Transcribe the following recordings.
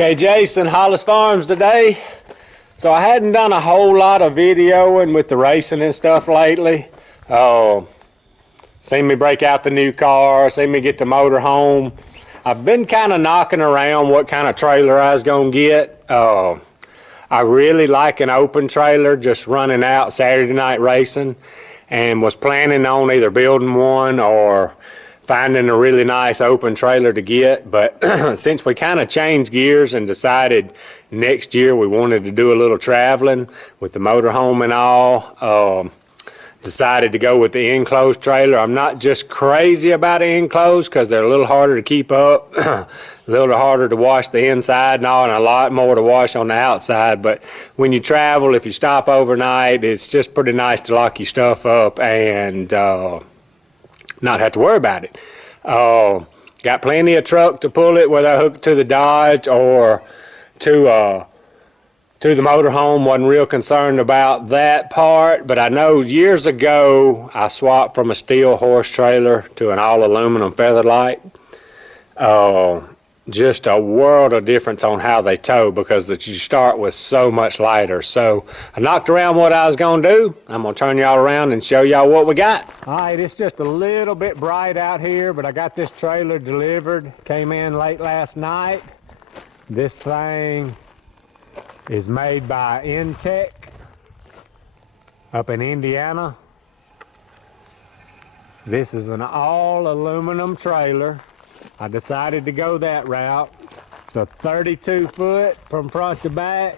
Okay, Jason, Hollis Farms today. So I hadn't done a whole lot of videoing with the racing and stuff lately. Seen me break out the new car, seen me get the motor home. I've been kind of knocking around what kind of trailer I was gonna get. I really like an open trailer, just running out Saturday night racing, and was planning on either building one or finding a really nice open trailer to get. But since we kind of changed gears and decided next year we wanted to do a little traveling with the motorhome and all, decided to go with the enclosed trailer. I'm not just crazy about enclosed because they're a little harder to keep up, a little harder to wash the inside and all, and a lot more to wash on the outside. But when you travel, if you stop overnight, it's just pretty nice to lock your stuff up and not have to worry about it. Got plenty of truck to pull it, whether I hook it to the Dodge or to the motorhome. Wasn't real concerned about that part, but I know years ago I swapped from a steel horse trailer to an all aluminum Featherlight. Just a world of difference on how they tow, because you start with so much lighter. So I knocked around what I was gonna do. I'm gonna turn y'all around and show y'all what we got. All right, it's just a little bit bright out here, but I got this trailer delivered. Came in late last night. This thing is made by Intech up in Indiana. This is an all aluminum trailer. I decided to go that route. It's a 32 foot from front to back.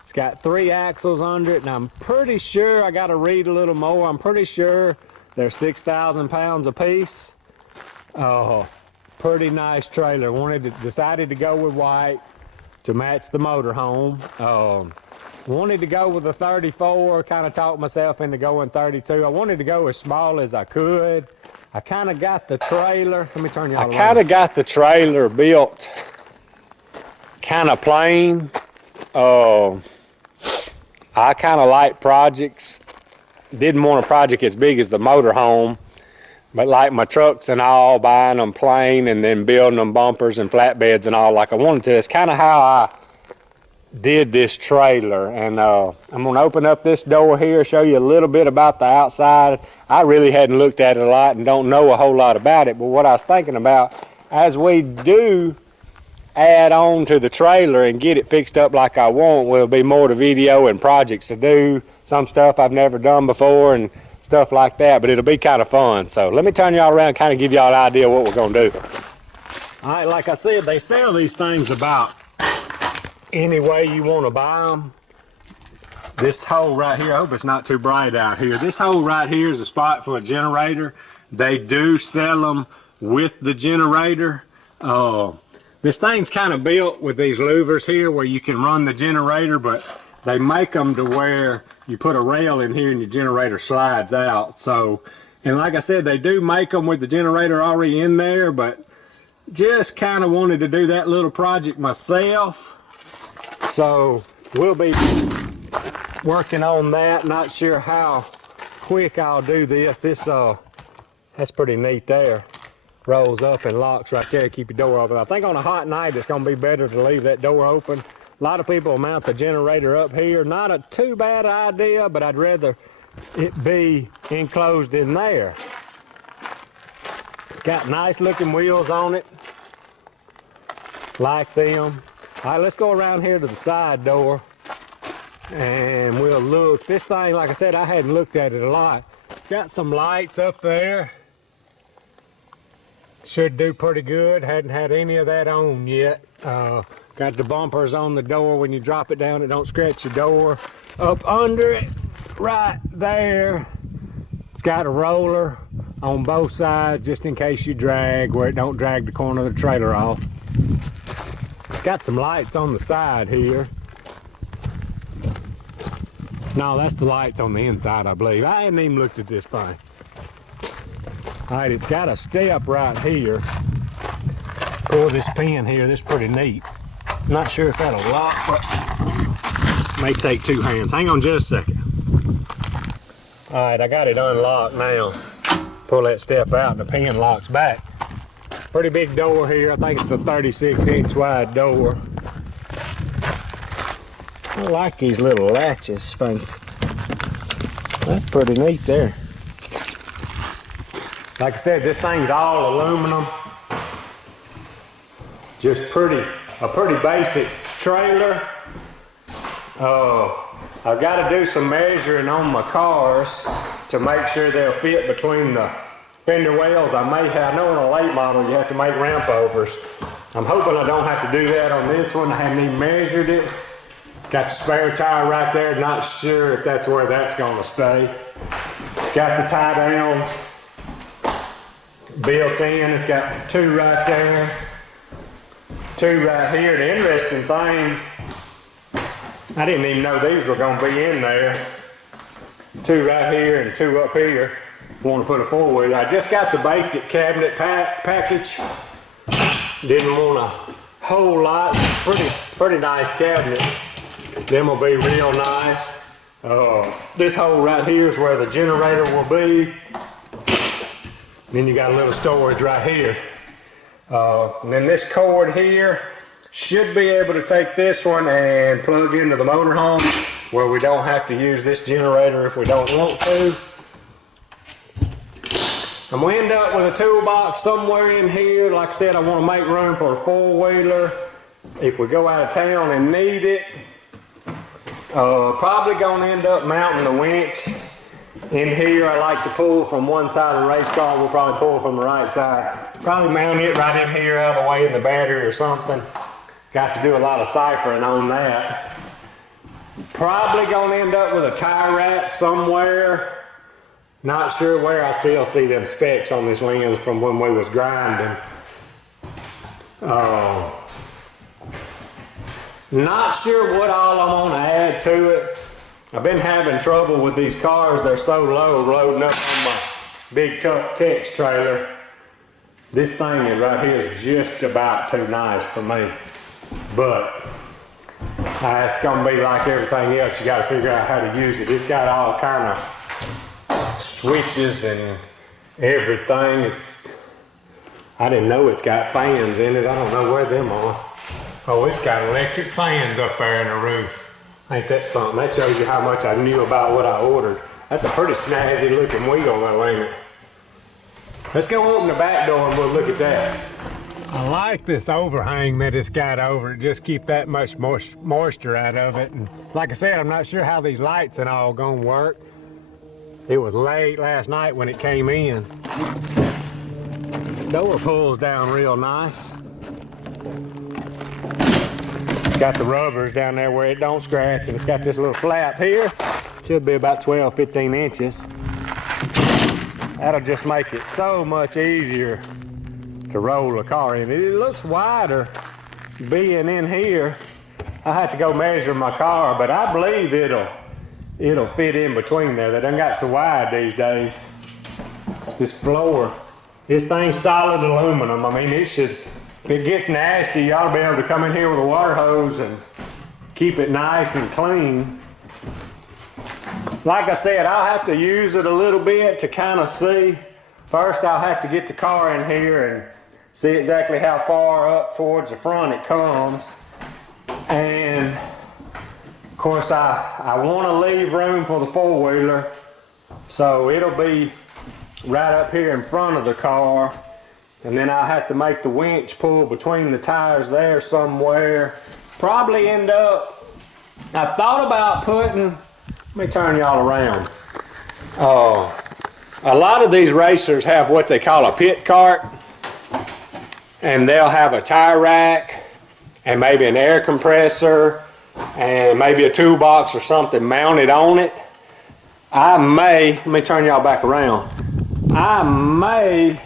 It's got 3 axles under it, and I'm pretty sure, I gotta read a little more, I'm pretty sure they're 6,000 pounds a piece. Pretty nice trailer. Decided to go with white to match the motorhome. Wanted to go with a 34, kind of talked myself into going 32. I wanted to go as small as I could. I kind of got the trailer, let me turn y'all around. I kind of got the trailer built kind of plain. I kind of like projects. Didn't want a project as big as the motorhome, but like my trucks and all, buying them plain and then building them bumpers and flatbeds and all like I wanted to. It's kind of how I did this trailer. And I'm gonna open up this door here, show you a little bit about the outside. I really hadn't looked at it a lot and don't know a whole lot about it, but what I was thinking about, as we do add on to the trailer and get it fixed up like I want, will be more to video and projects to do, some stuff I've never done before and stuff like that, but it'll be kind of fun. So let me turn y'all around, kind of give y'all an idea what we're gonna do. All right, like I said, they sell these things about any way you want to buy them. This hole right here, I hope it's not too bright out here. This hole right here is a spot for a generator. They do sell them with the generator. This thing's kind of built with these louvers here where you can run the generator, but they make them to where you put a rail in here and your generator slides out. So, and like I said, they do make them with the generator already in there, but just kind of wanted to do that little project myself. So we'll be working on that. Not sure how quick I'll do this. That's pretty neat there. Rolls up and locks right there, keep your door open. I think on a hot night it's gonna be better to leave that door open. A lot of people mount the generator up here. Not a too bad idea, but I'd rather it be enclosed in there. Got nice looking wheels on it. Like them. All right, let's go around here to the side door and we'll look. This thing, like I said, I hadn't looked at it a lot. It's got some lights up there. Should do pretty good. Hadn't had any of that on yet. Got the bumpers on the door. When you drop it down, it don't scratch your door. Up under it, right there, it's got a roller on both sides just in case you drag, where it don't drag the corner of the trailer off. It's got some lights on the side here. No, that's the lights on the inside, I believe. I hadn't even looked at this thing. All right, it's got a step right here. Pull this pin here, this is pretty neat. Not sure if that'll lock, but may take 2 hands. Hang on just a second. All right, I got it unlocked now. Pull that step out and the pin locks back. Pretty big door here. I think it's a 36-inch wide door. I like these little latches things. That's pretty neat there. Like I said, this thing's all aluminum. Just a pretty basic trailer. I've got to do some measuring on my cars to make sure they'll fit between the fender wells. I know in a late model you have to make ramp overs. I'm hoping I don't have to do that on this one. I haven't even measured it. Got the spare tire right there. Not sure if that's where that's going to stay. Got the tie downs built in. It's got 2 right there, 2 right here. The interesting thing, I didn't even know these were going to be in there. 2 right here and 2 up here. Want to put a 4-wheeler. I just got the basic cabinet package. Didn't want a whole lot. Pretty nice cabinets. Them will be real nice. This hole right here is where the generator will be. Then you got a little storage right here. And then this cord here should be able to take this one and plug into the motorhome where we don't have to use this generator if we don't want to. I'm going to end up with a toolbox somewhere in here. Like I said, I want to make room for a 4-wheeler if we go out of town and need it. Probably going to end up mounting the winch in here. I like to pull from one side of the race car. We'll probably pull from the right side. Probably mount it right in here out of the way in the battery or something. Got to do a lot of ciphering on that. Probably going to end up with a tire rack somewhere. Not sure where. I still see them specs on this lens from when we was grinding. Not sure what all I'm going to add to it. I've been having trouble with these cars. They're so low loading up on my big Tex trailer. This thing right here is just about too nice for me. But it's going to be like everything else. You got to figure out how to use it. It's got all kind of switches and everything. I didn't know it's got fans in it. I don't know where them are. Oh, it's got electric fans up there in the roof. Ain't that something? That shows you how much I knew about what I ordered. That's a pretty snazzy looking wheel though, ain't it? Let's go open the back door and we'll look at that. I like this overhang that it's got over it. Just keep that much moisture out of it. And like I said, I'm not sure how these lights and all gonna work. It was late last night when it came in. Door pulls down real nice. Got the rubbers down there where it don't scratch, and it's got this little flap here. Should be about 12-15 inches. That'll just make it so much easier to roll the car in. It looks wider being in here. I have to go measure my car, but I believe it'll fit in between there. They done got so wide these days. This floor, this thing's solid aluminum. I mean, it should, if it gets nasty, you ought to be able to come in here with a water hose and keep it nice and clean. Like I said, I'll have to use it a little bit to kind of see. First, I'll have to get the car in here and see exactly how far up towards the front it comes. And of course, I want to leave room for the 4-wheeler, so it'll be right up here in front of the car. And then I'll have to make the winch pull between the tires there somewhere. Probably end up, I thought about putting, let me turn y'all around. A lot of these racers have what they call a pit cart. And they'll have a tire rack and maybe an air compressor and maybe a toolbox or something mounted on it. I may, let me turn y'all back around. I may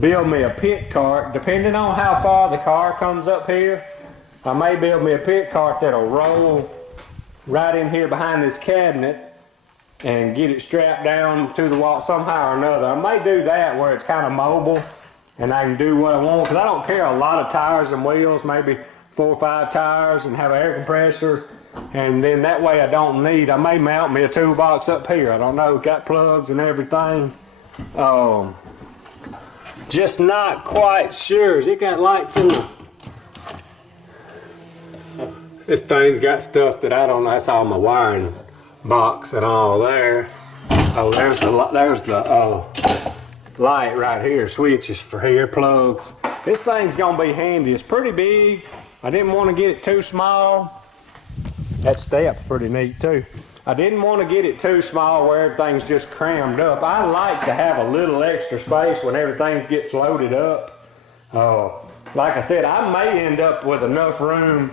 build me a pit cart, depending on how far the car comes up here. I may build me a pit cart that'll roll right in here behind this cabinet and get it strapped down to the wall somehow or another. I may do that where it's kind of mobile and I can do what I want, because I don't care a lot of tires and wheels, maybe 4 or 5 tires, and have an air compressor, and then that way I may mount me a toolbox up here. I don't know, got plugs and everything. Just not quite sure. It got lights in the, This thing's got stuff that I don't know. That's all my wiring box and all there. Oh, there's the light right here. Switches for here, plugs. This thing's gonna be handy. It's pretty big. I didn't want to get it too small. That step's pretty neat too. I didn't want to get it too small where everything's just crammed up. I like to have a little extra space when everything gets loaded up. Like I said, I may end up with enough room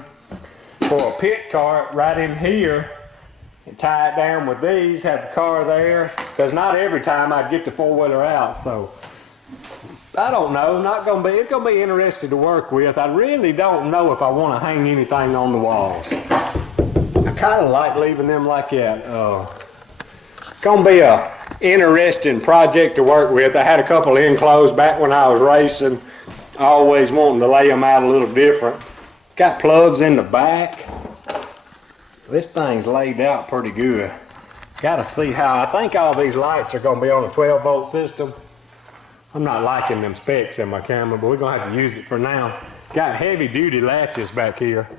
for a pit cart right in here and tie it down with these, have the car there, because not every time I'd get the four-wheeler out. So I don't know, it's gonna be interesting to work with. I really don't know if I want to hang anything on the walls. I kind of like leaving them like that. Gonna be a interesting project to work with. I had a couple enclosed back when I was racing, always wanting to lay them out a little different. Got plugs in the back. This thing's laid out pretty good. Gotta see how, I think all these lights are gonna be on a 12-volt system. I'm not liking them specs in my camera, but we're gonna have to use it for now. Got heavy duty latches back here.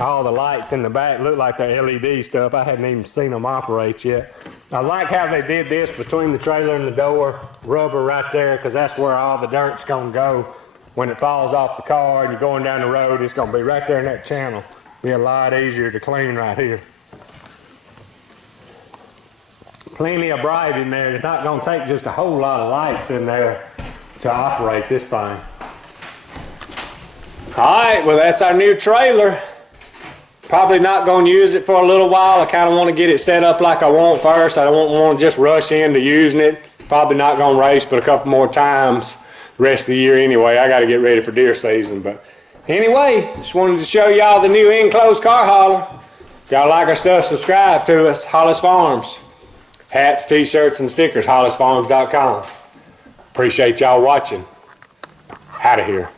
All the lights in the back look like they're LED stuff. I hadn't even seen them operate yet. I like how they did this between the trailer and the door. Rubber right there, because that's where all the dirt's gonna go. When it falls off the car and you're going down the road, it's gonna be right there in that channel. Be a lot easier to clean right here. Plenty of bright in there. It's not gonna take just a whole lot of lights in there to operate this thing. All right, well, that's our new trailer. Probably not gonna use it for a little while. I kind of want to get it set up like I want first. I don't want to just rush into using it. Probably not gonna race but a couple more times the rest of the year anyway. I got to get ready for deer season. But anyway, just wanted to show y'all the new enclosed car hauler. If y'all like our stuff, subscribe to us. Hollis Farms. Hats, t-shirts, and stickers. HollisFarms.com. Appreciate y'all watching. Outta here.